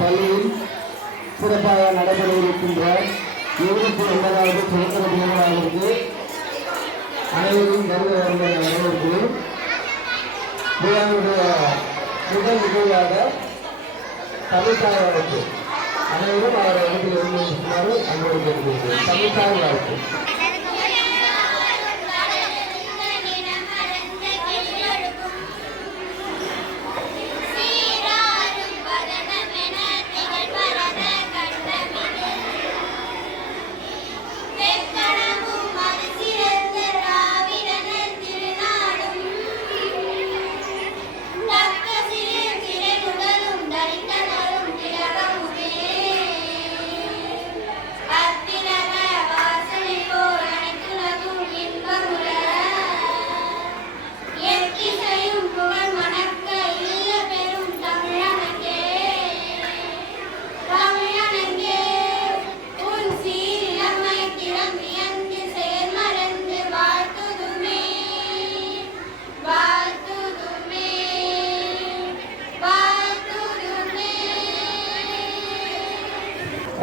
பள்ளியில் சிறப்பாக நடைபெற இருக்கின்ற 29வது சுதந்திர தின விழாவிற்கு அனைவரும் வருகை வரவேற்கிறேன். விழாவுடைய முதல் நிகழ்வாக தமிழ்தாய் வாழ்த்து அனைவரும் அவரை இடத்தில் எழுந்திருக்குமாறு அன்போடு கேட்கிறேன். தமிழ்தாய் வாழ்த்து.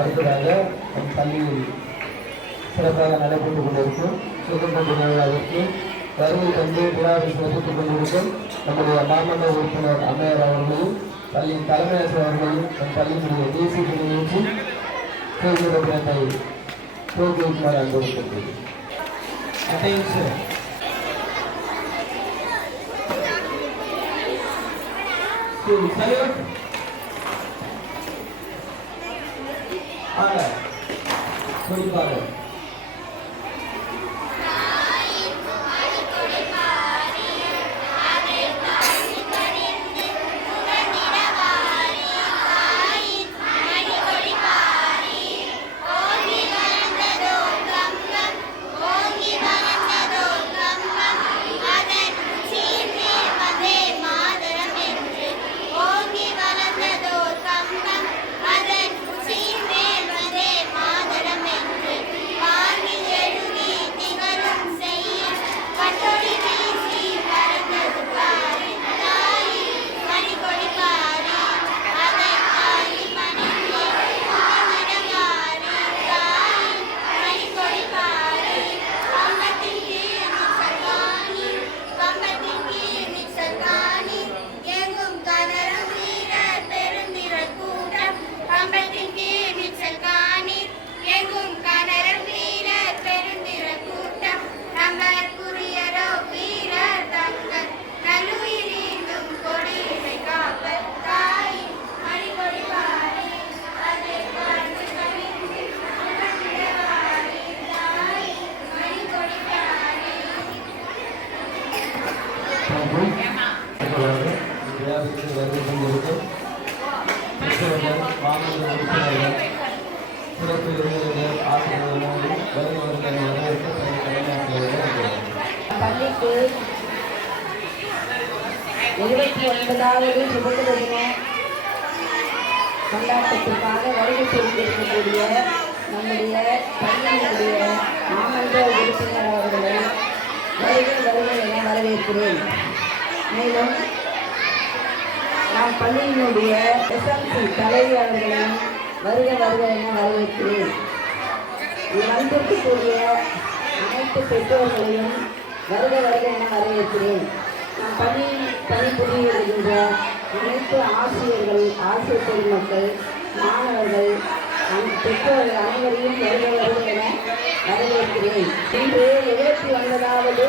அடுத்ததாக நம் பள்ளியில் சிறப்பாக நடைபெற்றுக் கொண்டிருக்கும் சுதந்திர தின விழாவிற்கு வருகை தந்து விழாவை சிறப்பித்துக் கொண்டிருக்கும் நம்முடைய மாமன்ற உறுப்பினர் அம்மையார் அவர்களையும் பள்ளியின் தலைமை ஆசிரியர் அவர்களையும் நம் பள்ளியினுடைய தேசிய நிகழ்ச்சி தேர்ந்தெடுப்பதை தோற்றுவிக்குமாறு அனுபவிக்கிறது. குறிப்பாக பள்ளிக்கு 29வது சுதந்திர தின கொண்டாட்டத்திற்காக வருகை புரிந்திருக்கக்கூடிய நம்முடைய பள்ளியினுடைய மாமன்ற உறுப்பினர் அவர்களை வருகை என வரவேற்கிறேன். மேலும் நாம் பள்ளியினுடைய எஸ்எம்சி தலைவி அவர்களையும் வருக என வரவேற்கிறேன். வந்திருக்கக்கூடிய அனைத்து பெற்றோர்களையும் வருக என வரவேற்கிறேன். நம் பள்ளியில் பணிபுரிய வருகின்ற அனைத்து ஆசிரியர்கள், ஆசிரியர் பெருமக்கள், மாணவர்கள், பெற்றோர்கள் அனைவரையும் வருக என வரவேற்கிறேன். இன்று 79வது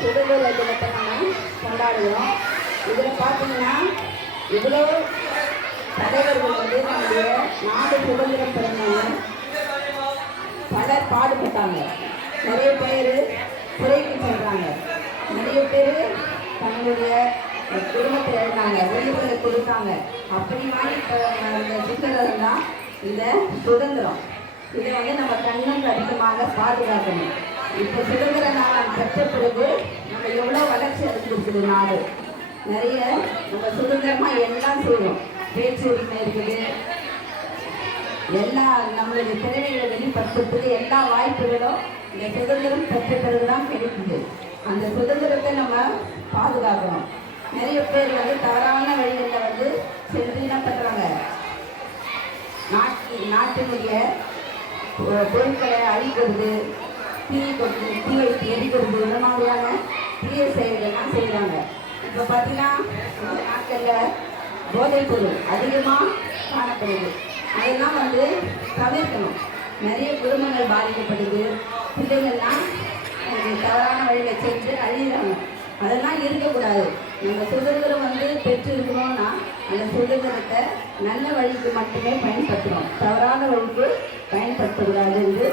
சுதந்திர தினத்தை நம்ம கொண்டாடுகிறோம். இதில் பார்த்தீங்கன்னா இவ்வளோ தலைவர்கள் வந்து நம்முடைய நாடு சுதந்திரம் பெறணும் பலர் பாடுபட்டாங்க. நிறைய பேர் குறைக்கு சென்றாங்க, நிறைய பேர் தங்களுடைய குடும்பத்தை எழுந்தாங்க, வெளிகளை கொடுத்தாங்க. அப்படி மாதிரி இந்த சுதந்திரம் தான் இந்த சுதந்திரம். இதை வந்து நம்ம கண்ணுக்கு அதிகமாக பாதுகாக்கணும். இப்போ சுதந்திர நாள் பெற்ற பிறகு நம்ம எவ்வளோ வளர்ச்சி அடைஞ்சிருக்குது நாடு. நிறைய நம்ம சுதந்திரமாக எல்லாம் செய்யணும். பேச்சு உரிமை இருக்குது, எல்லா நம்மளுடைய திறமைகளை வெளிப்படுத்துறதுக்கு எல்லா வாய்ப்புகளும் இந்த சுதந்திரம் பெற்ற பிறகுதான் கிடைக்குது. அந்த சுதந்திரத்தை நம்ம பாதுகாக்கணும். நிறைய பேர் வந்து தவறான வழிகளில் வந்து சென்று என்ன பண்ணுறாங்க, நாட்டினுடைய பொருட்களை அழிக்கிறது, தீ வைத்து எரிக்கிறது, இந்த மாதிரியான தீய செயல்கள்லாம் செய்கிறாங்க. இப்போ பார்த்தீங்கன்னா இந்த நாட்களில் போதைப் பொருள் அதிகமாக காணப்படுது. அதெல்லாம் தவிர்க்கணும். நிறைய குடும்பங்கள் பாதிக்கப்படுது. பிள்ளைகள்லாம் தவறான வழியில் சென்று அழிகிறாங்க. அதெல்லாம் இருக்கக்கூடாது. நம்ம சுதந்திரம் பெற்று இருக்கணும்னா அந்த சுதந்திரத்தை நல்ல வழிக்கு மட்டுமே பயன்படுத்தணும். தவறான வழிக்கு பயன்படுத்தக்கூடாது என்று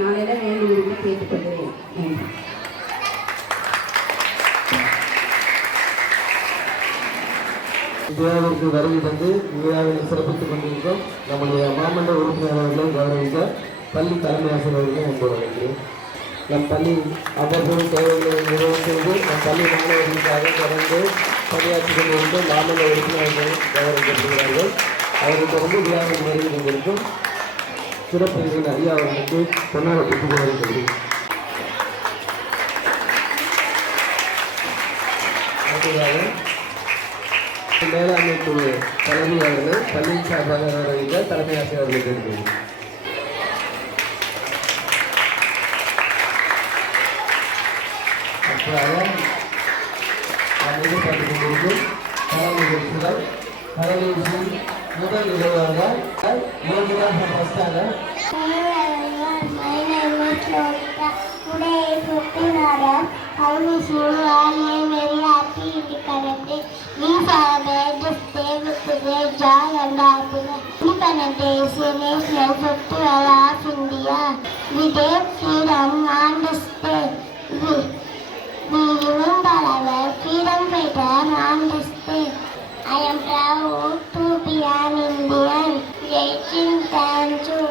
நாளிடம் வேண்டி விரும்பி கேட்டுக்கொள்கிறேன். விழாவிற்கு வருகை தந்து விழாவில் சிறப்பித்துக் கொண்டிருக்கும் நம்முடைய மாமன்ற உறுப்பினர்களை கௌரவிக்க பள்ளி தலைமை ஆசிரியர்களை அன்போடு அழைக்கிறேன். நம் பள்ளி அவ்வப்போது தேவைகளை நிறைவு செய்து நம் பள்ளி மாணவர்களுக்காக தொடர்ந்து பணியாற்றி கொண்டிருக்கும் மாமன்ற உறுப்பினர்கள் கௌரவிக்கப்படுகிறார்கள். அவர்கள் தொடர்ந்து விழாவில் வருகை கொண்டிருக்கும் சிறப்பு விருந்தினர் ஐயா அவர்களுக்கு பொன்னாட பெற்றுக் கொள்கிறது. அடுத்ததாக மேலாண்மை குழு தலைமை அவர்கள் பள்ளியின் சார்பாக கௌரவிக்க தலைமை ஆசிரியர் அவர்களை கேட்கிறேன். அப்புறம் நாம் எதிர்பார்த்துக் கொண்டிருக்கும் தலைமை நிகழ்ச்சிகள் முதல் நிகழ்வாக ஃபஸ்ட்டாக Today is 15 August. I wish you all a very happy Independence Day. We celebrate this day with great joy and happiness. Independence Day is a national festival of India. We take freedom on this day. We remember our freedom fighter on this day. I am proud to be an Indian. Thank you.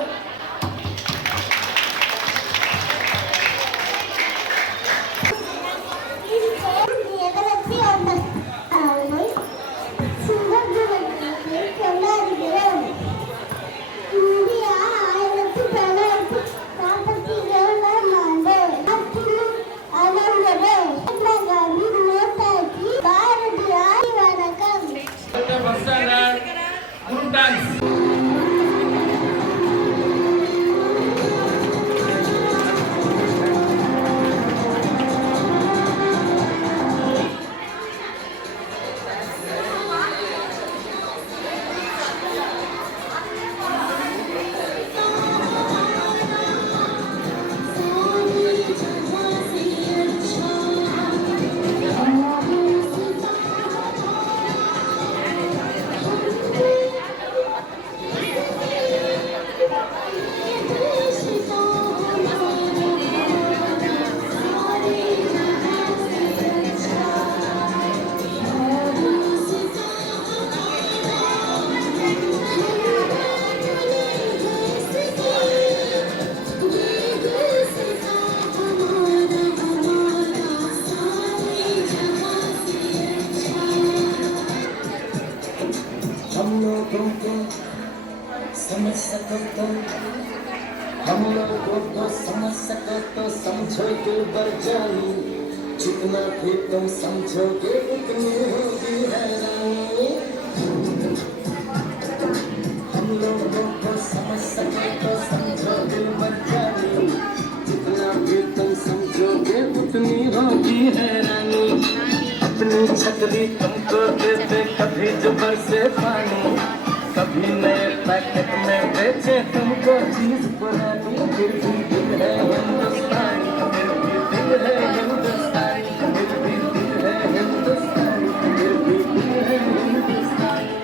हम लोगों को समझ सको तो समझो दिल भर जानी, जितना भी तुम समझोगे उतनी होगी हैरानी। हम लोगों को समझ सको तो समझो दिल भर जानी, जितना भी तुम समझोगे उतनी होगी हैरानी। अपनी छतरी तुमको देते कभी जुबर से पानी, कभी नए पैकेट में बेचे तुमको चीज पुरानी। फिर भी दिल है हिंदुस्तानी, फिर भी दिल है हिंदुस्तानी, फिर भी दिल है हिंदुस्तानी, फिर भी दिल है हिंदुस्तानी।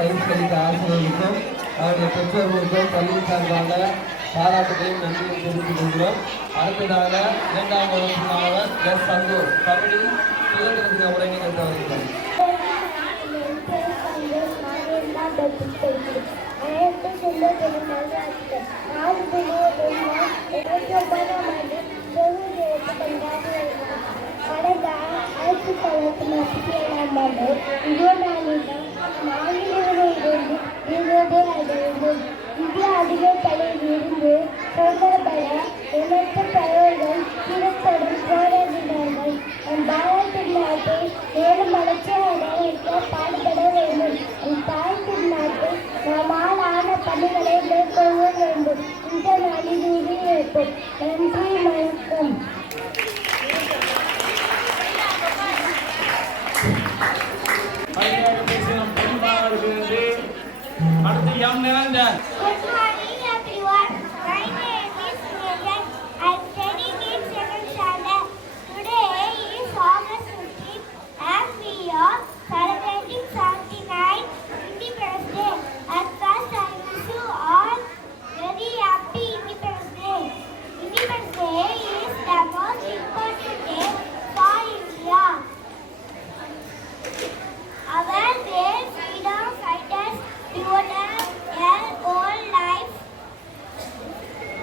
பயிற்சியளித்த ஆசிரியர்களுக்கும் அவருடைய பெற்றோர்களுக்கும் பள்ளியின் சார்பாக பாராட்டுகளையும் நன்றியும் தெரிவித்துக் கொள்கிறோம். அடுத்ததாக இரண்டாம் வகுப்பு மாணவர் எஸ் சந்தோஷ் தமிழில் சுதந்திரத்தின உரை நிகழ்த்த வருகிறார். கடந்த 1947ஆம் ஆண்டு 20ஆம் மாநிலங்களிலிருந்து 20 அடையும். இந்திய அதிபர் தலையிலிருந்து சுதந்திரப்பட எண்ணற்ற தலைவர்கள் தீரத்துடன் போராடினார்கள். நம் பாரத நாட்டை மேலும் வளர்ச்சியடைய பாடுபட வேண்டும். நம் தாய் திருநாட்டை நம்மால் ஆன பணிகளை மேற்கொள்ள வேண்டும். இந்த நாளில் உறுதியேற்போம். நன்றி, வணக்கம். அடுத்து M Niranjan. Good morning everyone. My name is Megan. I am studying in second standard. Today is August 15th and we are celebrating 79th Independence Day. At first I wish you all very happy Independence Day. Independence Day is the most important day for India. Our great freedom fighters devoted their whole life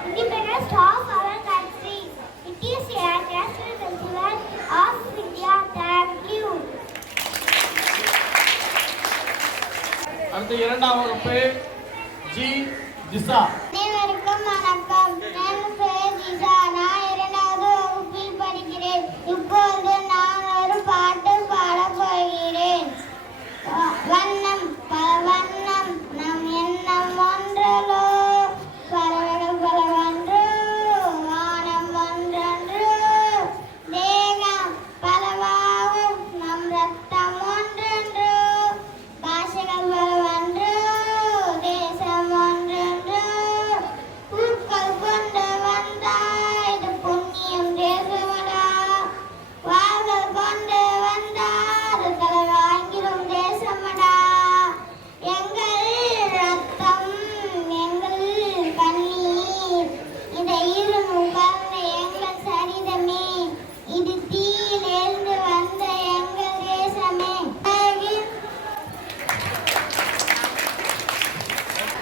independence of our country. It is a national festival of India. Thank you. அடுத்து இரண்டாம் வகுப்பு G ஜிசா. அனைவருக்கும் வணக்கம். என் பெயர் ஜிசா. நான் இரண்டாவது வகுப்பில் படிக்கிறேன். இப்போது நான் ஒரு பாட்டு பாடப் போகிறேன். வண்ணம் பல வண்ணம் நம் எண்ணம் ஒன்றலோ, பறவைகள் பலவன்றோ, வானம் ஒன்றன்றோ, தேகம் பலவாகும் நம் ரத்தம் ஒன்றன்றோ, பாஷைகள் பலவன்றோ, தேசம் ஒன்றன்றோ, பூக்கள் கொண்டு வந்தாய் இது புண்ணியம் தேசமடா, வாள்கள் கொண்டு வந்தார் தலை வாங்கிடும் தேசமடா, எங்கள் ரத்தம் எங்கள் கண்ணீர் இதை இருமும் கருணை எங்கள் சரிதமே, இது தீயில் எழுந்து வந்த எங்கள் தேசமே.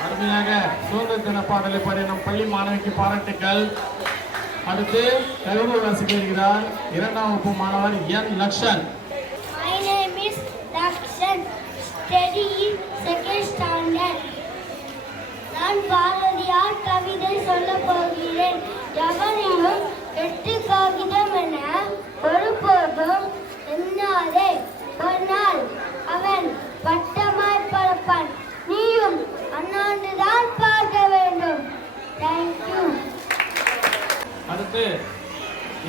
அருமையாக சுதந்திர தின பாடலை பாடிய நம் பள்ளி மாணவிக்கு பாராட்டுக்கள். அடுத்து கவிதை வாசிக்க இருக்கிறார் இரண்டாம் வகுப்பு மாணவர் என் Lakshan. My name is Lakshan, studying second standard. நான் பாரதியார் கவிதை சொல்லப் போகிறேன். எவனையும் 8 காகிதம் என ஒருபோதும் எண்ணாதே. ஒரு நாள் அவன் பட்டமாய் பறப்பான். நீயும் அண்ணாண்டுதான் பார்க்க வேண்டும். தேங்க்யூ. அடுத்து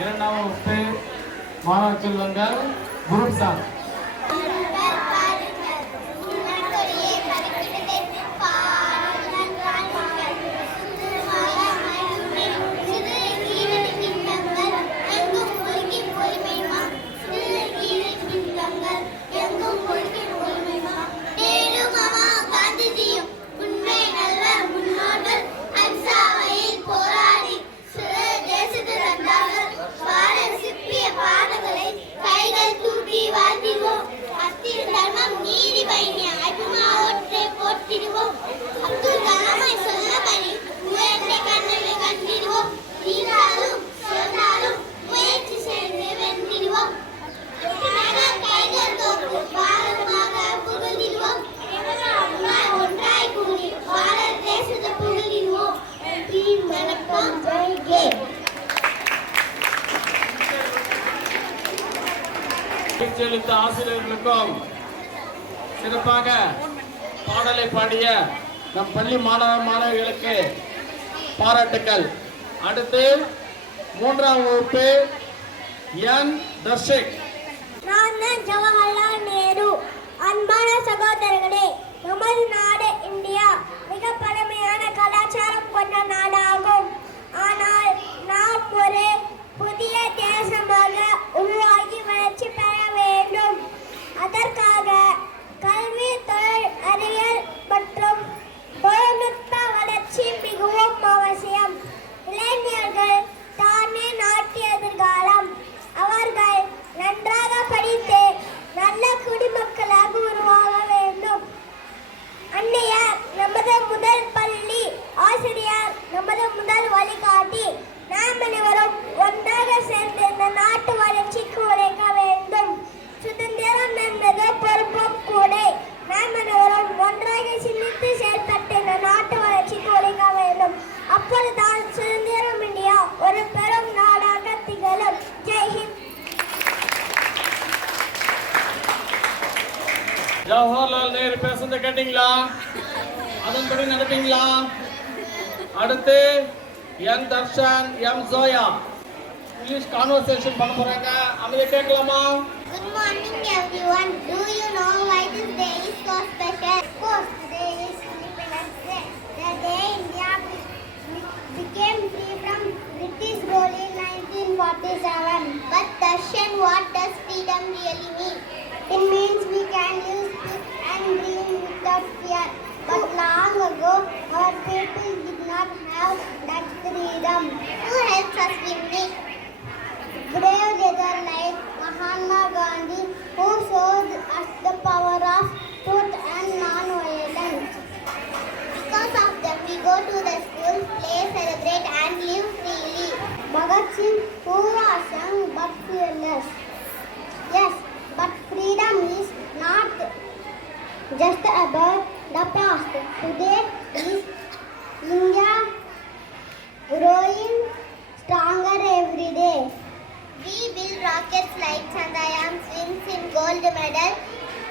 இரண்டாம் வகுப்பு மாணவ செல்வங்கள் குரூப் சாங். செலுத்த ஆசிரியர்களுக்கும் சிறப்பாக பாடலை பாடிய நம் பள்ளி மாணவ மாணவிகளுக்கு பாராட்டுக்கள். அடுத்து மூன்றாம் வகுப்பு என் தர்ஷிக். நான் ஜவஹர்லால் நேரு. அன்பான சகோதரர்களே, நமது நாடு இந்தியா மிக பழமையான கலாச்சாரம் கொண்ட நாடாகும். ஆனால் நாம் ஒரு புதிய தேசமாக உருவாகி வளர்ச்சி பெற வேண்டும். அதற்காக கல்வி, தொழில், அறிவியல் மற்றும் தொழில்நுட்ப வளர்ச்சி மிகவும் அவசியம். இளைஞர்கள் தானே நாட்டு எதிர்காலம். அவர்கள் நன்றாக படித்து நல்ல குடிமக்களாக உருவாக வேண்டும். அன்னையார் நமது முதல் பள்ளி, ஆசிரியர் நமது ஜவஹர்லால் நேரு பேசுறத கேட்டீங்களா? அதன்படி நடப்பீங்களா? அடுத்து என் தர்ஷன், எம் ஜோயா இங்கிலீஷ் கான்வர்சேஷன் பண்ண போறாங்க. அமைதியா கேட்கலாமா? Good morning everyone. Do you know why this day is so special? Of course, today is Independence Day. The day India became free from British rule in 1947. But Darshan, what does freedom really mean? It means we can live, speak and dream without fear. But long ago, our people did not have that freedom. Who helps us win it? Brave leaders like Mahatma Gandhi, who showed us the power of truth and non-violence. Because of them, we go to the school, play, celebrate, and live freely. Bhagat Singh, who was young but fearless. Yes, but freedom is not just about the past. Today is India growing stronger every day. We build rockets like Chandrayaan wins in gold medal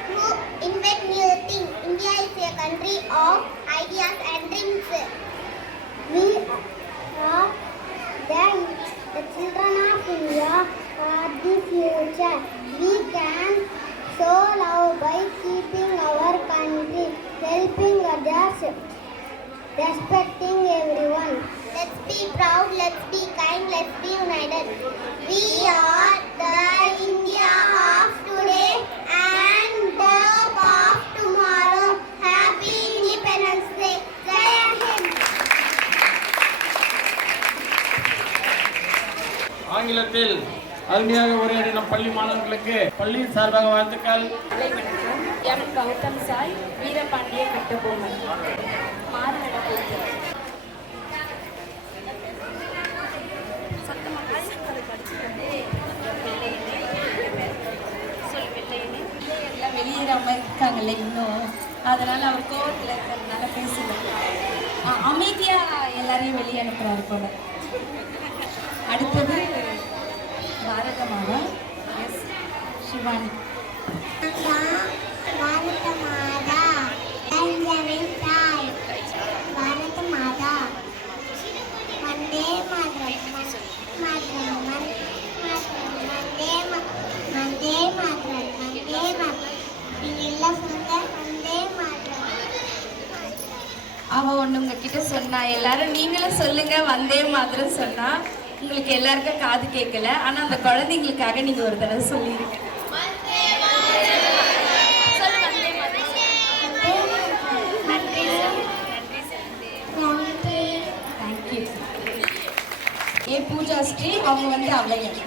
to invent new things. India is a country of ideas and dreams. We are the children of India are the future. We can show love by keeping our country, helping others, respecting everyone. Let's be proud, let's be kind, let's be united. We are the India of today and the hope of tomorrow. Happy Independence Day. Jai Hind. ஆங்கிலத்தில் அருமையாக உரையாடிய நம் பள்ளி மாணவர்களுக்கு பள்ளியின் சார்பாக வாழ்த்துக்கள். வணக்கம். எம் கௌதம் சாய், வீரபாண்டிய கட்டபொம்மன். மாறுநட போக்கு. எல்லாம் வெளியேறாம இருக்காங்கல்ல இன்னும், அதனால அவர் கோவத்தில் இருக்கிறதுனால பேசல. அமைதியா எல்லாரையும் வெளியே அனுப்புறாரு போல. அடுத்தது பாரத மாதா எஸ் சிவானி. பாரத மாதா தாய், பாரத மாதா வந்தே மாதரம், மாதரம் வந்தே மாதரம், நீங்க எல்லாம் சொல்லுங்க வந்தே மாதரம். அவ ஒண்ணு உங்ககிட்ட சொன்னா, எல்லாரும் நீங்களும் சொல்லுங்க வந்தே மாதரம் சொன்னா. உங்களுக்கு எல்லாருக்கும் காது கேட்கல, ஆனா அந்த குழந்தைங்களுக்காக நீங்க ஒரு தடவை சொல்லிருங்க. தேங்க்யூ. ஏ பூஜா ஸ்ரீ, அவங்க வந்து அவையன்.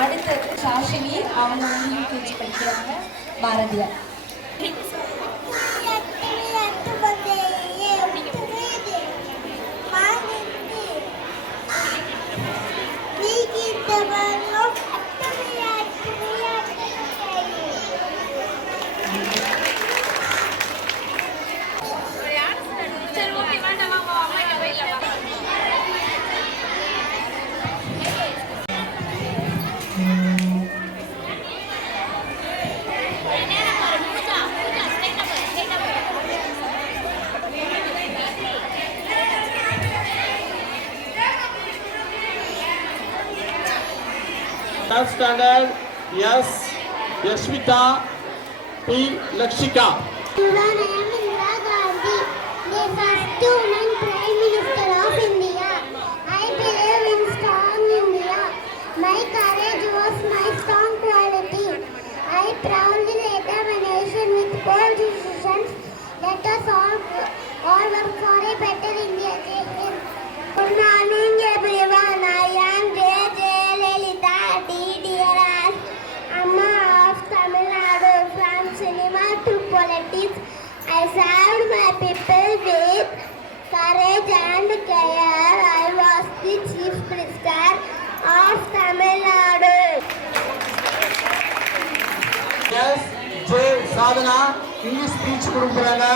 அடுத்தது சாஷினி, அவங்க வந்து யூகேஜி படிக்கிறாங்க. Bharathiyar. Third standard, yes, Yashvita P. Lakshika. Indira Gandhi, the first woman Prime Minister of India. I believe in strong India. My courage was my strong quality. I proudly led the nation with bold decisions. Let us all work for a better India. Good morning everyone. I am J. Lalitha DDRS, Amma of Tamil Nadu. From cinema to politics, I served my people with courage and care. I was the Chief Minister of Tamil Nadu. Yes, Jay Sadhana, English speech கொடுக்குறாங்க.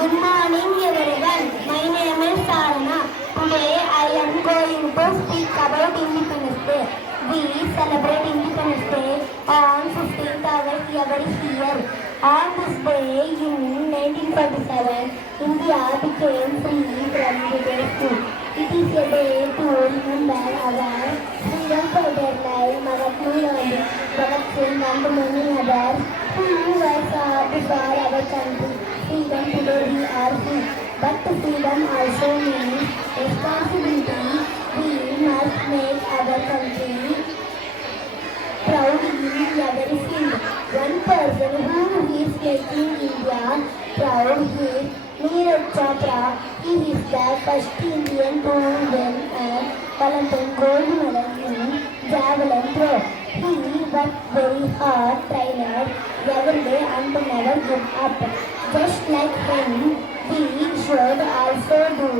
Good morning everyone. My name is Sadhana. Today I am going to speak about Independence Day. We celebrate Independence Day on 15th August every year. On this day in 1947, India became free from British rule. It is a day to remember our freedom fighter like Mahatma Gandhi, Bhagat Singh and many others who were fought for our country. Freedom today we are free, but freedom also means responsibility. We must make our country proud in every field. One person who is making India proud is Neeraj Chopra. He is the first Indian to win an Olympic gold medal in javelin throw. He worked very hard, trained every day and never give up. Just like him, we should also do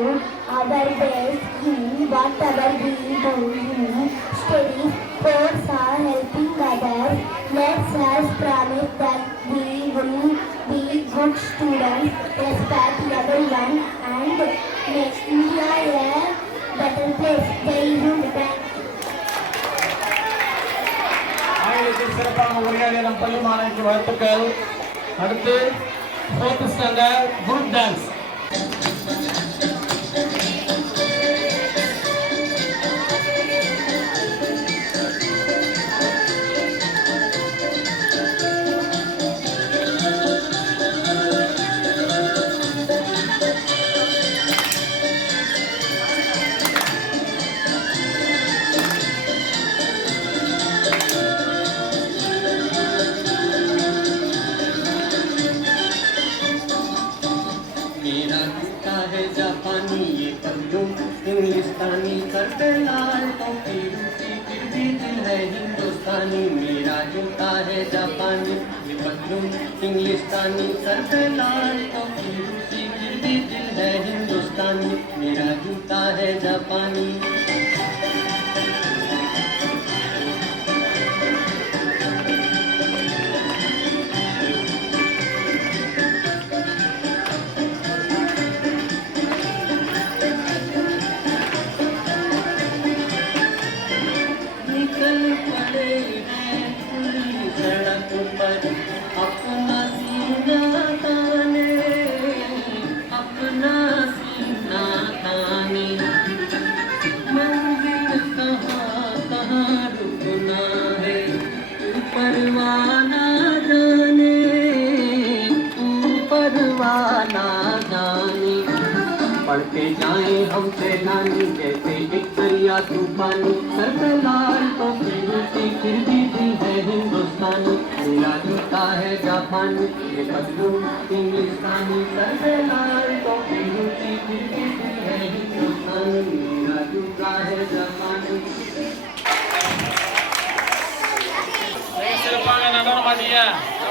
our best in whatever we do in studies, sports or helping others. Let us promise that we will be good students, respect everyone and make India a better place. Jai Hind. ஆங்கிலத்தில் சிறப்பாக உரையாடிய நம் பள்ளி மாணவிக்கு வாழ்த்துக்கள். அடுத்து 4th standard group dance. इंग्लिस्तानी करते लाल तो फिर भी दिल है हिंदुस्तानी मेरा जूता है जापानी ये पतलून इंग्लिस्तानी करते लाल तो फिर भी दिल है हिंदुस्तानी मेरा जूता है जापानी पढ़ते जाए हम सैलानी जैसे एक दरिया तूफानी सर पे लाल तो फिर भी दिल है हिंदुस्तानी मेरा जूता है जापानी ये पतलून इंग्लिस्तानी सर पे लाल तो फिर भी दिल है हिंदुस्तानी मेरा जूता है जापानी சிறப்பாக நடனமாடிய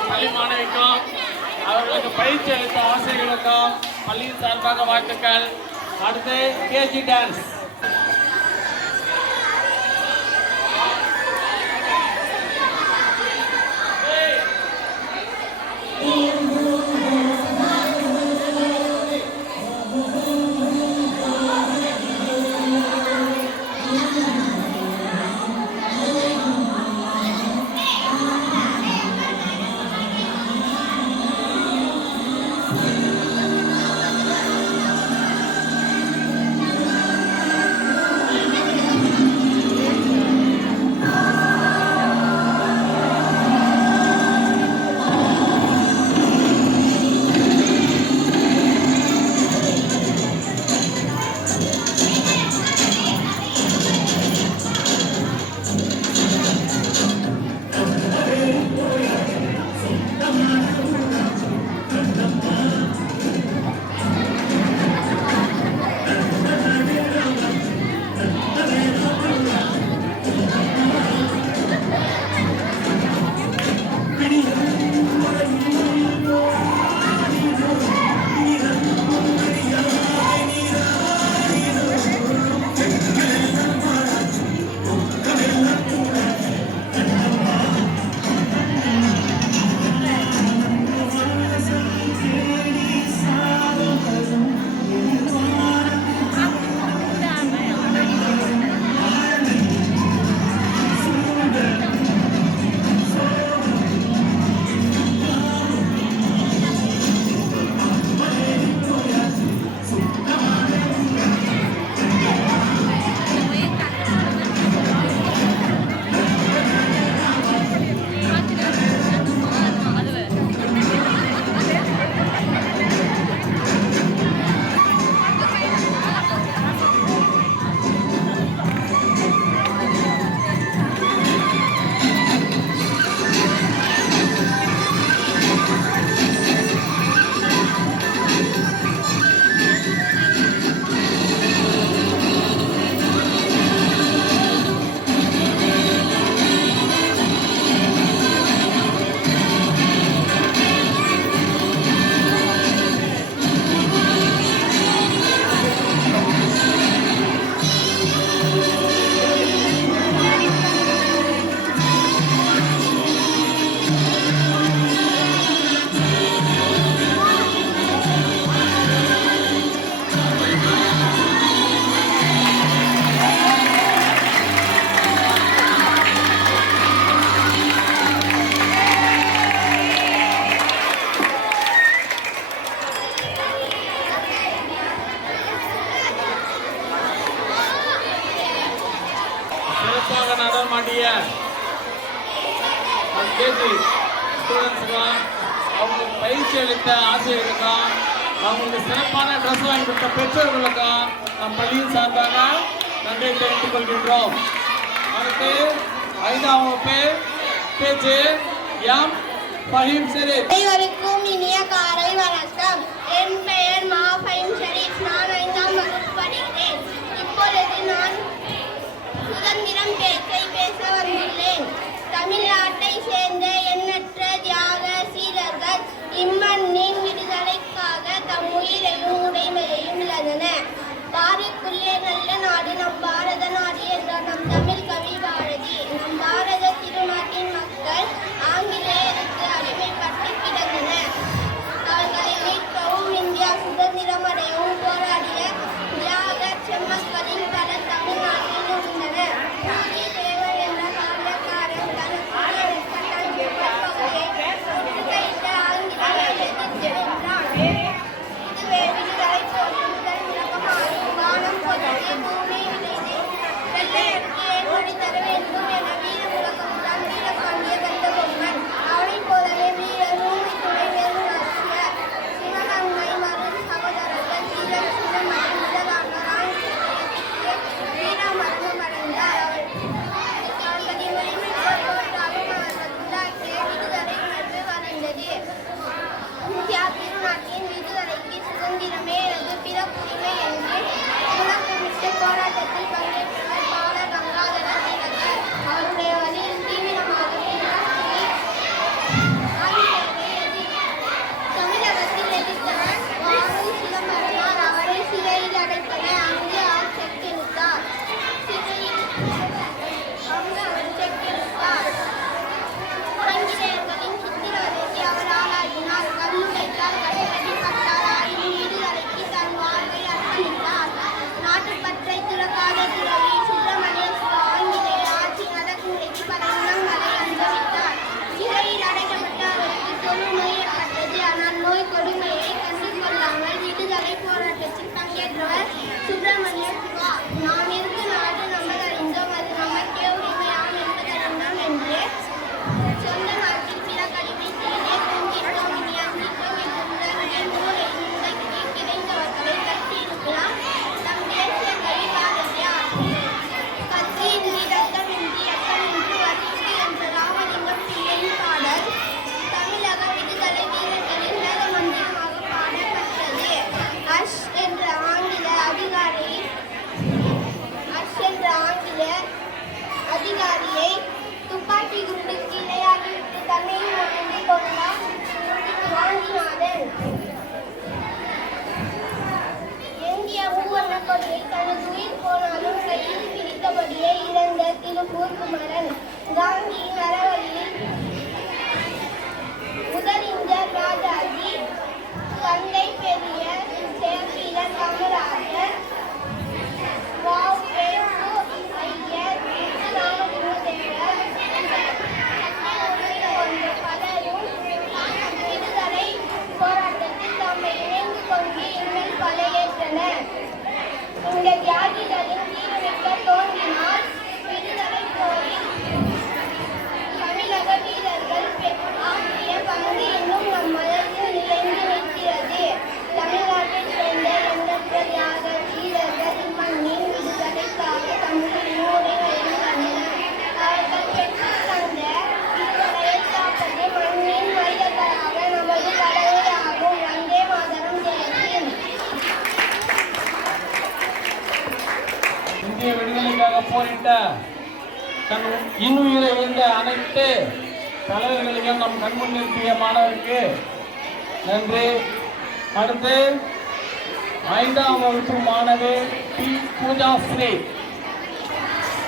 பள்ளி மாணவிக்கும் அவர்களுக்கு பயிற்சி அளித்த ஆசிரியர்களுக்கும் பள்ளியின் சார்பாக வாழ்த்துக்கள். அடுத்து கேஜி டான்ஸ். கேஜி ஸ்டூடெண்ட்ஸுக்கும் அவங்களுக்கு பயிற்சி அளித்த ஆசிரியர்களுக்கும் அவங்களுக்கு சிறப்பான ட்ரெஸ் வாங்கி கொடுத்த பெற்றோர்களுக்கும் நம் பள்ளியின் சார்பாக நன்றியை தெரிவித்துக் கொள்கின்றோம். அடுத்து 5ஆம் வகுப்பு பேச்சு எம் ஃபஹீம் ஷெரீப். அனைவருக்கும் இனிய காலை வணக்கம். என் பெயர் மா ஃபஹீம் ஷெரீப். நான் 5ஆம் வகுப்பு படிக்கிறேன். இப்பொழுது நான் சுதந்திரம் பேச்சை பேச வந்துள்ளேன். தமிழ்நாட்டை சேர்ந்த எண்ணற்ற தியாக சீலர்கள் இம்மண்ணின் விடுதலைக்காக தம் உயிரையும் உடைமையையும் இழந்தனர். பாருக்குள்ளே நல்ல நாடு நம் பாரத நாடு என்றார் நம் தமிழ் கவி பாரதி. நம் பாரத திருநாட்டின் மக்கள் ஆங்கிலேயருக்கு அடிமைப்பட்டு கிடந்தனர். அவர்களை மீட்கவும் இந்தியா சுதந்திரம் அடையவும் போராடிய தியாக செம்மக்களின் பல தமிழ்நாட்டில் இருந்தனர். தேவர் என்ற காரியக்காரன் தனக்கு ஆங்கிலேயரை எதிர்த்து வென்றான். இதுவே விடுதலை போரின் முதல் முழக்கமாகும். வானம் பொருளே பூமி விளைந்தே வெள்ளையருக்கு ஏற்படி தர வேண்டும் என வீர முழக்கமுடன் வீரபாண்டிய கந்தபொம்மன். அவனைப் போலவே வீரர் பூமி துணை நெருங்காசிய சிவகங்கை மறு சகோதரர்கள் வீரர் சிவமணி முதலான வீரமரணம் அடைந்தார். அவர்களின் உரிமை போராட்டமும் அவர்கள் உண்டாக்கிய விடுதலை உணர்வு வளர்ந்தது. இந்தியா திருநாட்டின் விடுதலைக்கு சுதந்திரமே எனது பிறப்புரிமை என்று முழக்கமிட்டு போராட்டத்தில் பங்கேற்றவர் பால கங்காதர திலகர். அவருடைய வழியில் தீவிரமாக பின்பற்றி தமிழகத்தில் எதிர்த்தவர் வாவு சிதம்பரனார். அவரை சிறையில் அடைத்தனர். அங்கு அவர் செக்கெடுத்தார். ஆங்கிலேயர்களின் சித்திரவதைக்கு அவர் ஆளாகினார். கல்லுடைத்தார், கட்டடி பட்டார். ஆயினும் விடுதலைக்கு தன் வாழ்வை அர்ப்பணித்தார். நாட்டுப்பற்றை துறக்காத துறவி சுப்பிரமணிய சிவா ஆங்கிலேய ஆட்சி அடக்குமுறைக்கு பல இனங்களை அனுபவித்தார். சிறையில் அடைக்கப்பட்ட அவருக்கு தொழுநோய் ஏற்பட்டது. ஆனால் நோய் கொடுமையை கண்டு கொள்ளாமல் விடுதலை போராட்டத்தில் பங்கேற்றவர் சுப்பிரமணிய சிவா. நாம் இருக்க நாடு நமதறிந்தோம், அது நமக்கே உரிமையாம் என்பதறிந்தோம் என்று சொந்த நாட்டில் பிற கடிமை செய்தே தூங்கிட்டோம். இனி அஞ்சிட்டோம் என்று உடனே மூளை முடக்கி கிடைத்தவர்களை கட்டியிருக்கலாம் நம் தேசிய கவி பாரதியார். கட்சியின்றி ரத்தமின்றி அச்சமின்றி வரிக்கு என்ற ராமலிங்கம் பிள்ளையின் பாடல் தமிழக விடுதலை வீரர்களின் வேத மந்திரமாக பாடப்பட்டது. அஷ் என்ற ஆங்கில அதிகாரியை துப்பாக்கி குண்டுக்கு இரையாகிவிட்டு தன்னையும் உணர்ந்து கொண்டார் வாஞ்சிநாதன். இந்திய மூவண்ண கொடியை தனது உயிர் போனாலும் கையில் பிடித்தபடியே இறந்த திருப்பூர் குமரன். காந்தியின் அறவழியில் முதலிஞ்சர் ராஜாஜி, தந்தை பெரிய சேவீரர் காமராஜர், ஐயர், ராமலிங்க தேவர் பலரும் விடுதலை போராட்டத்தில் தம்மை இணைந்து கொண்டு இன்னும் பலையேற்றனர். இந்த தியாகிகளின் தீவிரமிக்க தோன்றினால் விடுதலை போரில் தமிழக வீரர்கள் ஆற்றிய பங்கு இன்னும் நம் மனதில் நிறைந்து நிற்கிறது. தமிழ்நாட்டைச் சேர்ந்த எண்ணற்ற தியாக வீரர்கள் இம்மண்ணின் விடுதலைக்காக தமிழின் உடைமையும் தந்தனர். அவர்கள் பெற்றுத் தந்த விடுதலையை காப்பது மண்ணின் மையங்களாக நமது கடமையாகும். வந்தே மாதரம். ஜெயஹிந்த். இந்திய விடுதலைக்காக போரிட்ட தன் இன்னுயிரை ஈந்த அனைத்து தலைவர்களையும் நம் கண்முன் நிறுத்திய மாணவருக்கு நன்றி. அடுத்து 5ஆம் வகுப்பு மாணவி பி. பூஜா ஸ்ரீ.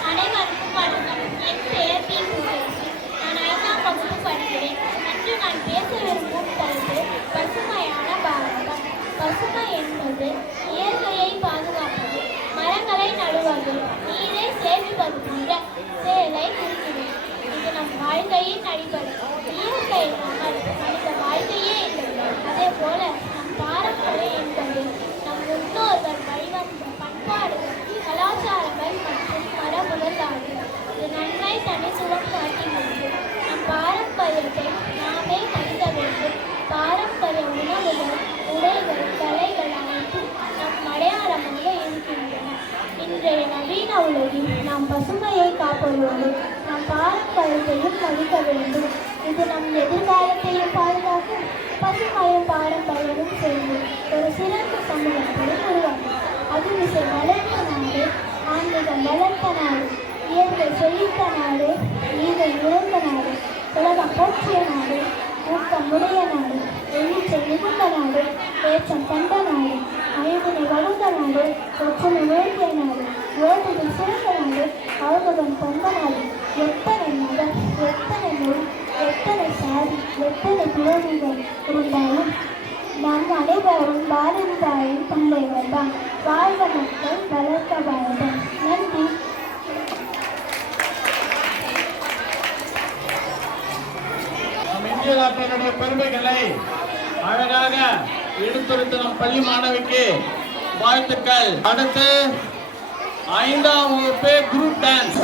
அனைவருக்கும் வணக்கம். என் பெயர் பி. பூஜாஸ்ரீ. நான் 5ஆம் வகுப்பு படிக்கிறேன். இன்று நான் பேச விரும்பும் தலைப்பு பசுமையான பாரதம். பசுமை என்பது இயற்கையை பாதுகாப்பது, மரங்களை நடுவது, நீரை சேமிப்பது போன்ற செயலை குறிக்கிறது. இது நம் வாழ்க்கையின் அடிப்படை. இயற்கை இல்லாமல் மனித வாழ்க்கையே இல்லை. அதே போல நம் பாரம்பரியம் என்பது நம் முன்னோர்கள் வழிவந்த பண்பாடுகள், கலாச்சாரங்கள் மற்றும் மரபுகள் ஆகும். இது நன்மை தனித்துவம் காட்டுகிறது. நம் பாரம்பரிய இன்றைய நவீன உலகில் நாம் பசுமையை காப்பதோடு நம் பாரம்பரியத்தையும் மதிக்க வேண்டும். இது நம் எதிர்காலத்தையும் பாதுகாக்கும், பசுமையும் பாரம்பரியமும் சேர்ந்து ஒரு சிறந்த சமூகத்தை உருவாக்கும். அறிவிசை வளர்ந்த நாடு, ஆன்மீகம் வளர்த்த நாடு, இயற்கை செழித்த நாடு, நீரை நிறைந்த நாடு, உலகம் போற்றிய நாடு, ஊக்கமுடைய நாடு, எழுச்சை மிகுந்த நாடு, ஏற்றம் கண்ட நாடு, அழிவினை வளர்ந்த நாடு, ஒற்றுமை உயர்த்திய நாடு, ஓட்டுகள் சிறந்த நாடு, அழகுடன் கொண்ட நாடு. எத்தனை மதம், எத்தனை மொழி, எத்தனை சாதி, எத்தனை பிறவிகள் இருந்தாலும் நம் அனைவரும் பாரதி தாயின் பிள்ளைகள் தான். வாழ்க மக்கள், வளர்க்க பாரதம். நன்றி. நம் இந்திய நாட்டினுடைய பெருமைகளை அழகாக எடுத்துரைத்த நம் பள்ளி மாணவிக்கு வாழ்த்துக்கள். அடுத்து 5ஆம் வகுப்பு group dance.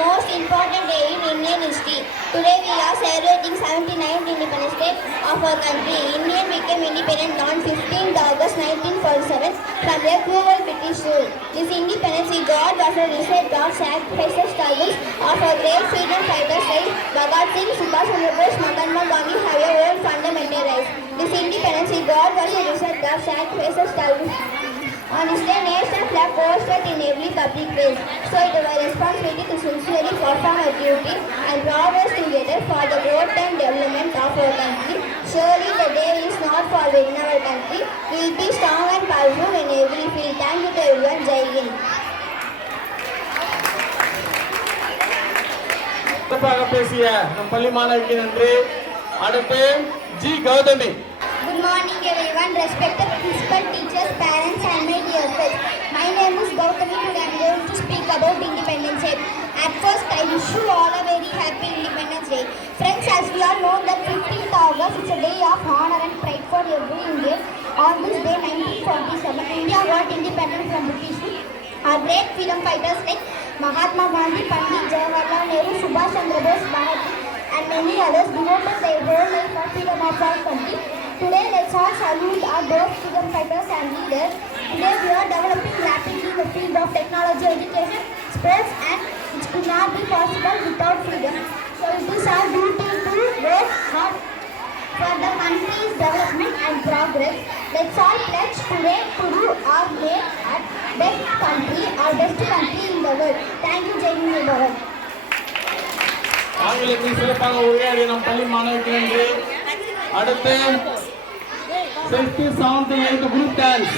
most important day in Indian history. Today we are celebrating 79th Independence Day of our country. India became independent on 15th August 1947 from the cruel British rule. This independence we got was a result of sacrifices struggles of our great freedom fighters like Bhagat Singh, Subhash Chandra Bose, Mahatma Gandhi have a old fundamental rights. This independence we got was a result of sacrifices struggles. On this day, nation flag posted in every public place. So it is our responsibility to sincerely perform our duty and progress together for the growth and development of our country. Surely the day is not far in our country. We will be strong and powerful in every field. Thank you to everyone. Jai Hind. சிறப்பாக பேசிய நம் பள்ளி மாணவிக்கு நன்றி. அடுத்து G Gautami. Good morning everyone, respected principal, teachers, parents and my dear friends. My name is Gautami. Today I am going to speak about Independence Day. At first I wish you all a very happy Independence Day. Friends, as we all know that 15th August is a day of honor and pride for every Indian. On this day 1947, India got independent from British rule. Our great freedom fighters like Mahatma Gandhi, Pandit Jawaharlal Nehru, Subhash Chandra Bose, Bhagat Singh and many others devoted their whole life for freedom of our country. Today, let's all salute our those freedom fighters and leaders. Today, we are developing rapidly in the field of technology, education, sports, and it could not be possible without freedom. So, it is our duty to work hard for the country's development and progress. Let's all pledge today to do our best at our best country in the world. Thank you, Jai Hind, Bharat. ஆங்கிலத்தில் சிறப்பாக உரையாடிய நம் பள்ளி மாணவிக்கு நன்றி. அடுத்து 67th 8th group dance.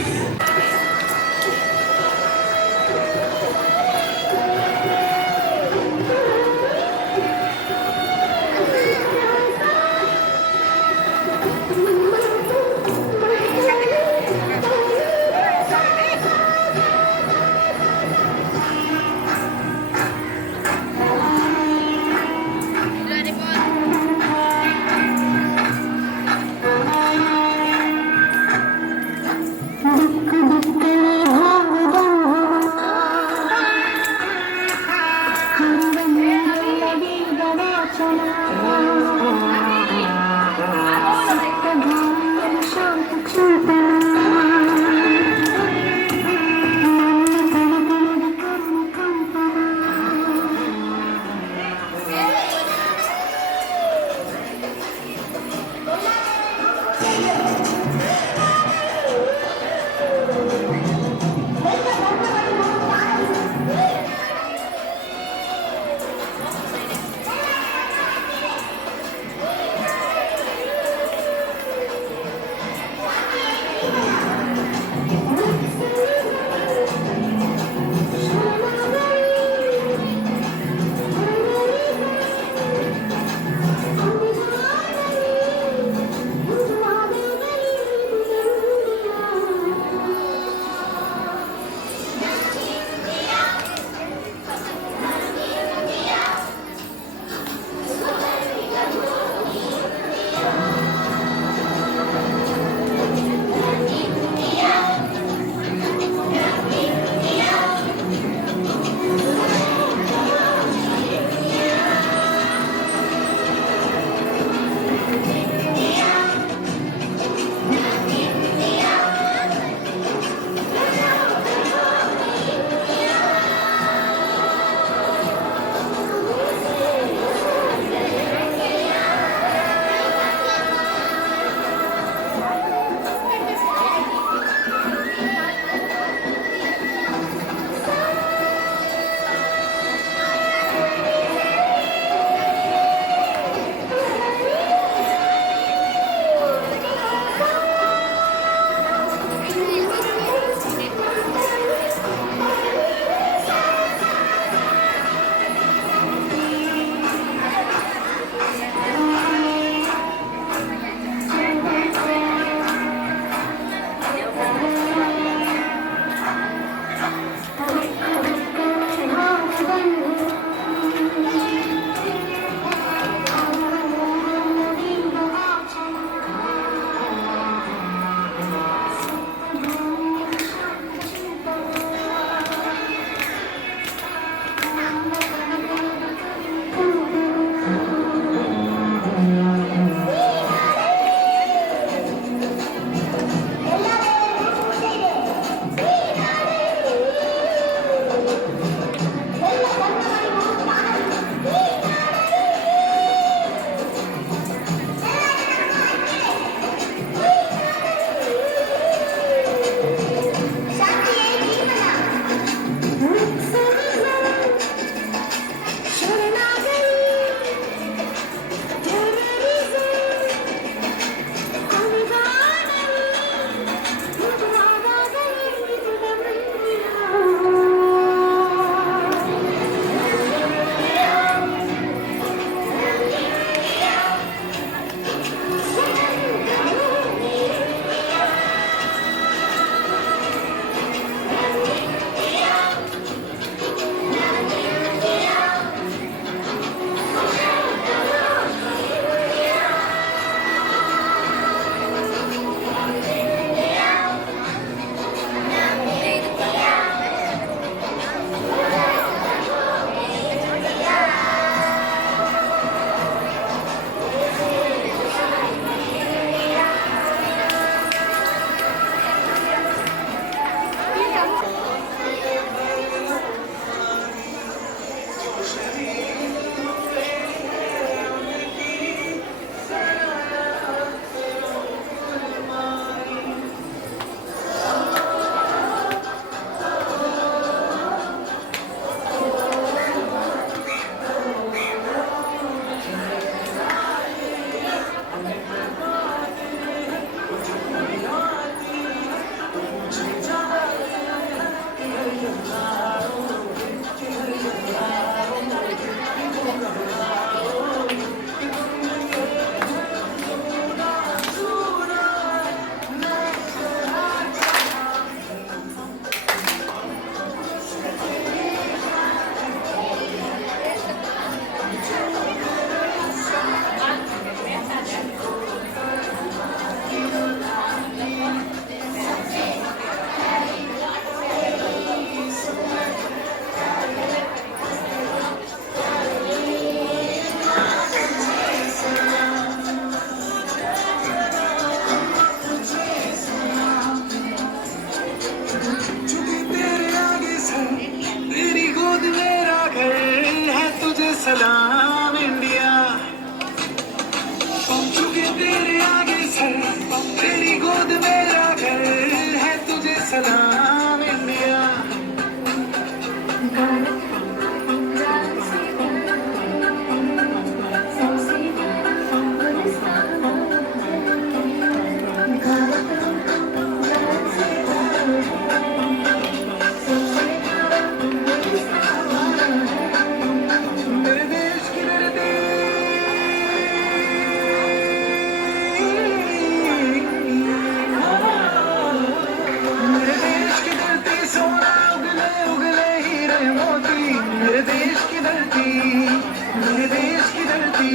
सलाम India, झुके तेरे आगे सर, तेरी गोद मेरा घर है, तुझे सलाम इंडिया। मेरे देश की धरती, मेरे देश की धरती, सोना उगले उगले हीरे मोती, मेरे देश की धरती, मेरे देश की धरती।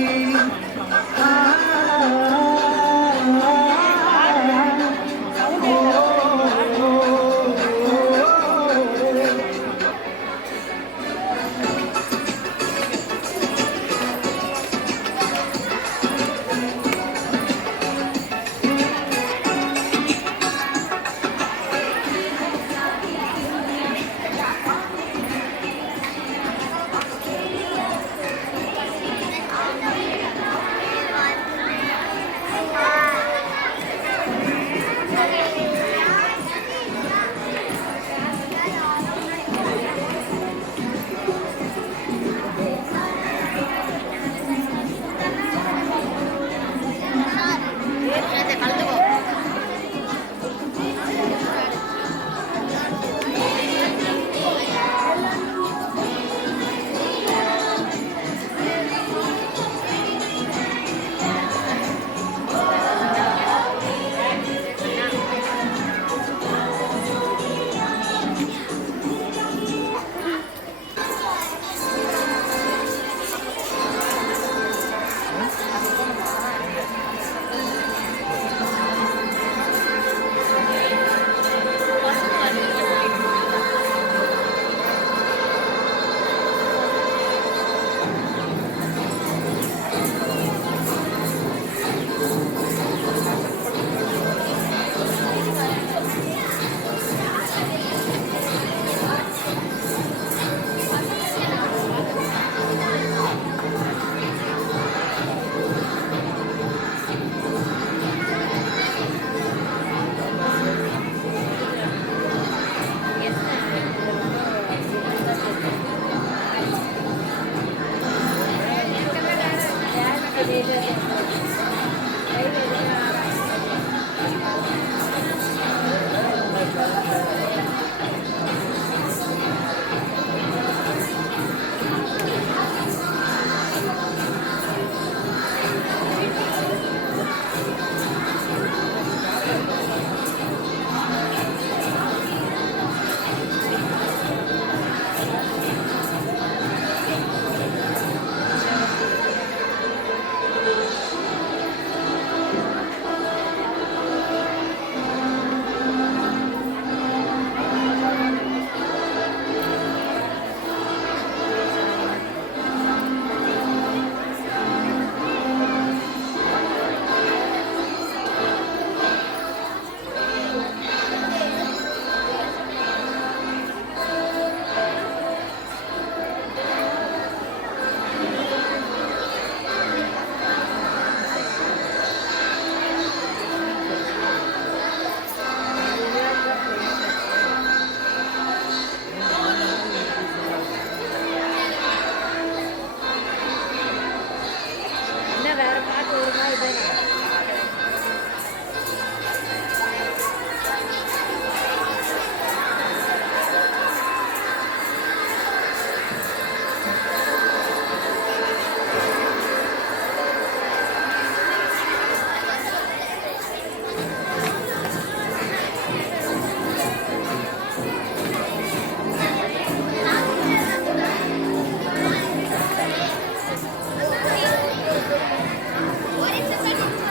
What is the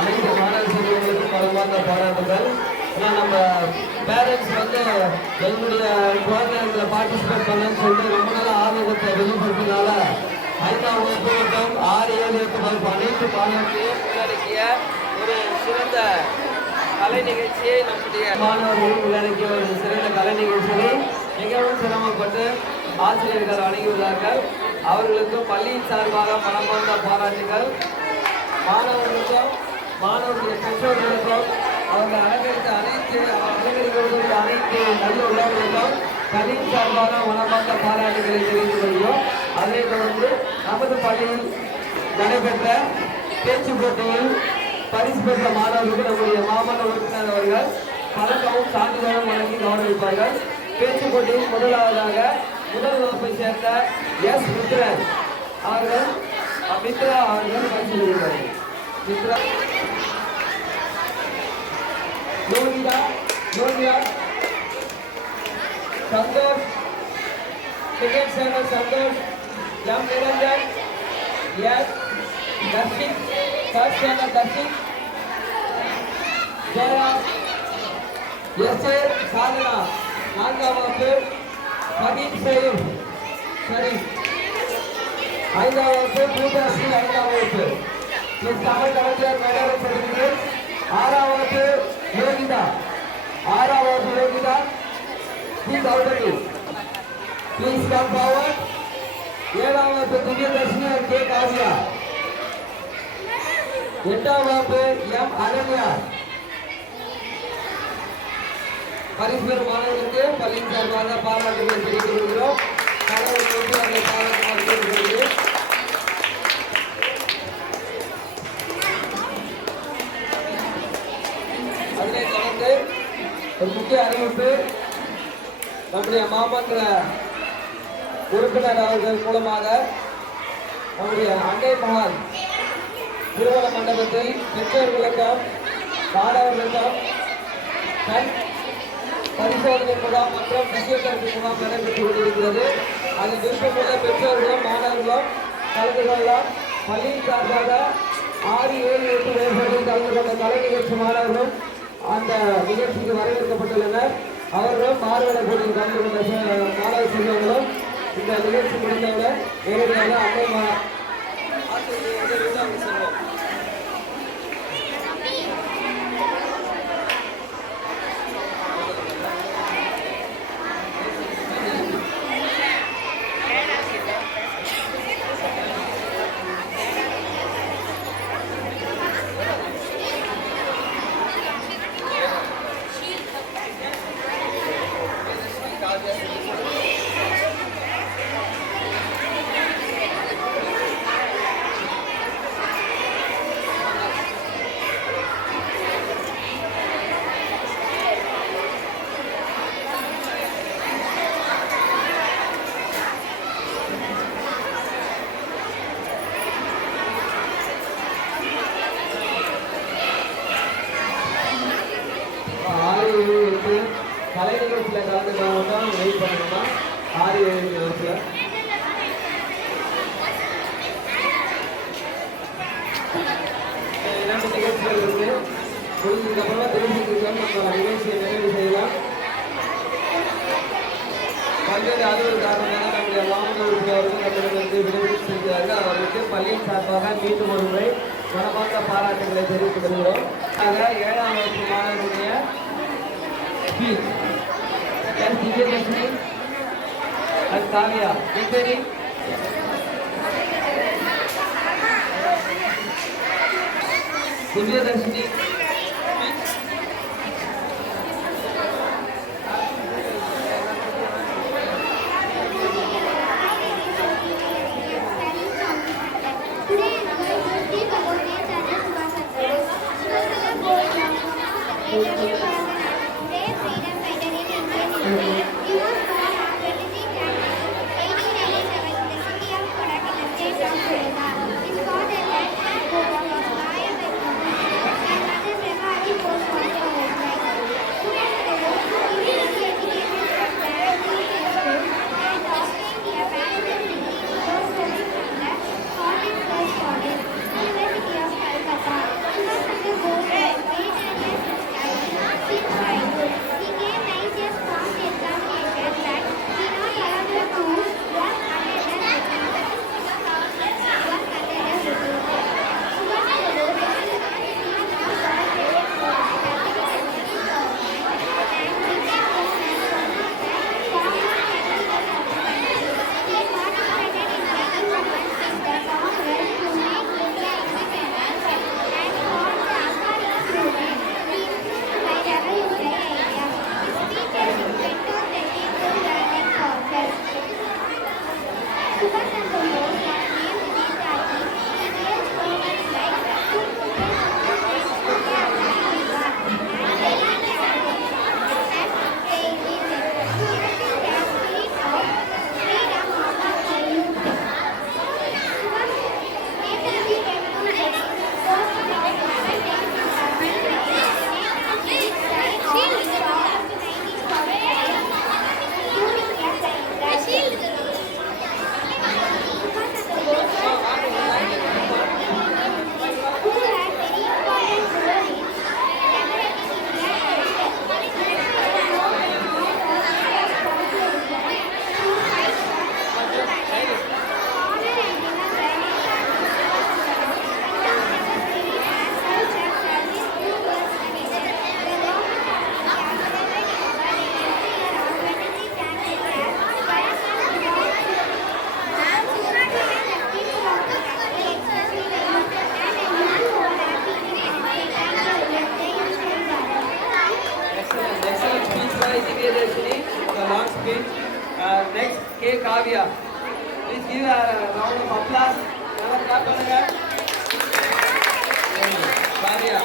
அனைத்து மாணவ செல்வங்களுக்கும் மனமார்ந்த பாராட்டுகள். ஏன்னா நம்ம பேரண்ட்ஸ் வந்து எங்களுடைய குழந்தைங்களை பார்ட்டிசிபேட் பண்ணணும்னு சொல்லிட்டு ரொம்ப நாள் ஆர்வத்தை வெளிப்படுத்தினால 5ஆம் வகுப்பு மற்றும் 6, 7, 8 வகுப்பு அனைத்து மாணவர்களையும் உள்ளடக்கிய ஒரு சிறந்த கலை நிகழ்ச்சியை நம்முடைய மாணவர்கள் உள்ளடக்கிய ஒரு சிறந்த கலை நிகழ்ச்சியை மிகவும் சிரமப்பட்டு ஆசிரியர்கள் வழங்கியுள்ளார்கள். அவர்களுக்கும் பள்ளியின் சார்பாக மனமார்ந்த பாராட்டுகள். மாணவர்களுக்கும் மாணவர்களுடைய பெற்றோர்களுக்கும் அவர்கள் அலங்கரிக்கக்கூடிய அனைத்து நல்ல உள்ளவர்களுக்கும் பள்ளியின் சார்பாக மனமார்ந்த பாராட்டுகளை தெரிவித்துக் கொள்கிறோம். அதனைத் தொடர்ந்து நமது பள்ளியில் நடைபெற்ற பேச்சு போட்டியில் பரிசு பெற்ற மாணவர்களுக்கு நம்முடைய மாமன்ற உறுப்பினர் அவர்கள் பதக்கமும் சான்றிதழும் வழங்கி கௌரவிப்பார்கள். பேச்சு போட்டியில் முதலாவதாக முதல் வகுப்பை சேர்ந்த எஸ் மித்ரன் அவர்கள் மித்ரா அவர்கள் பரிசு பெறுகிறார்கள். மித்ரா யோகிதா संतोष सेकेंड स्टैंडर्ड संतोष एम निरंजन यस दर्शित फर्स्ट स्टैंडर्ड दर्शित जयराम एस साधना नान्गाम वகுப்பு फहीम सईद शरीफ 5ஆம் வகுப்பு பூஜாஸ்ரீ 5ஆம் வகுப்பு इस தமிழ் கலைஞர் மெடல் சர்டிபிகேட் 6ஆம் வகுப்பு யோகிதா 6ஆம் வகுப்பு Yogita Please Gautami, please come forward. 7ஆம் வகுப்பு திவ்யதர்ஷினி और के काव्या 8ஆம் வகுப்பு எம் அனன்யா பரிசு பெறும் மாணவர்களுக்கு பள்ளியின் சார்பாக பாராட்டுகளை தெரிவித்துக் கொள்கிறோம். மாணவர்களுக்கு அவர்களை பாராட்டுமாறு கேட்டுக்கொள்கிறேன். அதனைத் தொடர்ந்து ஒரு முக்கிய அறிவிப்பு நம்முடைய மாமன்ற உறுப்பினர் அவர்கள் மூலமாக நம்முடைய அண்டை மகால் திருமண மண்டபத்தில் பெற்றோர்களுக்கும் மாணவர்களுக்கும் கண் பரிசோதனை முகாம் மற்றும் பிசியோதெரபி முகாம் நடைபெற்று கொண்டிருக்கிறது. அதில் விருப்பமுள்ள பெற்றோர்களும் மாணவர்களும் கலந்து கொள்ளலாம். பள்ளியின் சார்பாக 6, 7, 8 வயதுகளில் கலந்து கொண்ட கலை நிகழ்ச்சி மாணவர்களும் அந்த நிகழ்ச்சிக்கு வரவேற்கப்பட்டுள்ளனர். அவர்களும் மாறுவேட போட்டியில் கலந்து கொண்ட மாணவ செல்வங்களும் இந்த நிகழ்ச்சி முடிந்தவுடன் நேரடியாக அன்னை ஆசிரியர்கள் செல்வோம். கலை நிகழ்ச்சியில் கலந்துக்கிறவங்க தான் வெயிட் பண்ணணும்னா 6, 7 நிகழ்ச்சியில் இரண்டு நிகழ்ச்சிகள் இருக்கு. முடிஞ்சதுக்கப்புறமா தெரிஞ்சுக்கிட்டு நம்ம நிகழ்ச்சியை நிறைவு செய்யலாம். பல்வேறு அலுவலர் காரணமாக நம்முடைய மாவட்ட உறுப்பினர்கள் நம்மிடமிருந்து விடுதலை செஞ்சார்கள். அவர்களுக்கு பள்ளியின் சார்பாக மீண்டும் ஒரு முறை மனமார்ந்த பாராட்டுகளை தெரிவித்துக் கொள்கிறோம். ஆக 7ஆம் வகுப்பு மாணவர்களுடைய Divyadharshini and Kavya. Divyadharshini Next, K. Kavya. Please give a round of applause. Kavya.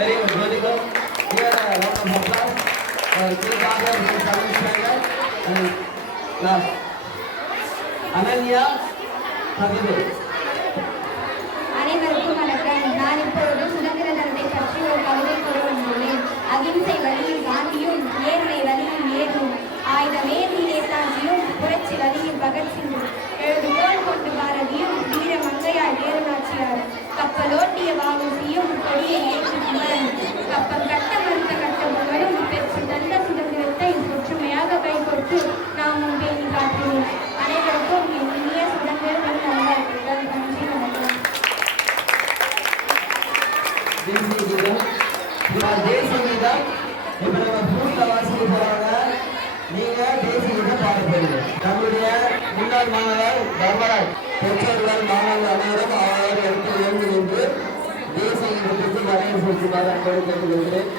Very good, very good. Here a round of applause. Kindergarten from 7th standard. And last, Ananya Hadidu. அனைவருக்கும் வணக்கம். நான் இப்பொழுது சுதந்திர தினத்தை பற்றி ஒரு கவிதை கூற வந்துள்ளேன். அகிம்சை வழியில் காந்தியும் நேர்மை வழியில் நேரும் ஆயுதமேந்தி நேதாஜியும் புரட்சி வழியில் பகத்சிங்கும் எழுதுகோள் கொண்டு பாரதியும் வீர மங்கையார் வேலுநாச்சியார் கப்பலோட்டிய வாவுசியும் கொடியை ஏற்று குமரன் கப்பம் கட்ட மறுத்த கட்டபொம்மனும் பெற்று தந்த சுதந்திரத்தை ஒற்றுமையாக கை கொடுத்து நாமும் பேணி காட்டினோம். அனைவருக்கும் என் இனிய சுதந்திர தின நல்வாழ்த்துக்கள். நன்றி, வணக்கம். தேசியம் இப்ப நம்ம பூட்ல வாசிக்க போறாங்க. நீங்க தேசியம் பாட போறீங்க. நம்முடைய முன்னாள் மாணவர் தர்மராஜ் பெற்றோர்கள் மாணவர்கள் அனைவரும் அவரோடு எடுத்து எழுந்து நின்று தேசிய கீதத்திற்கு வரைய செலுத்துமாறு அன்போடு கேட்டுக்கொள்கிறேன்.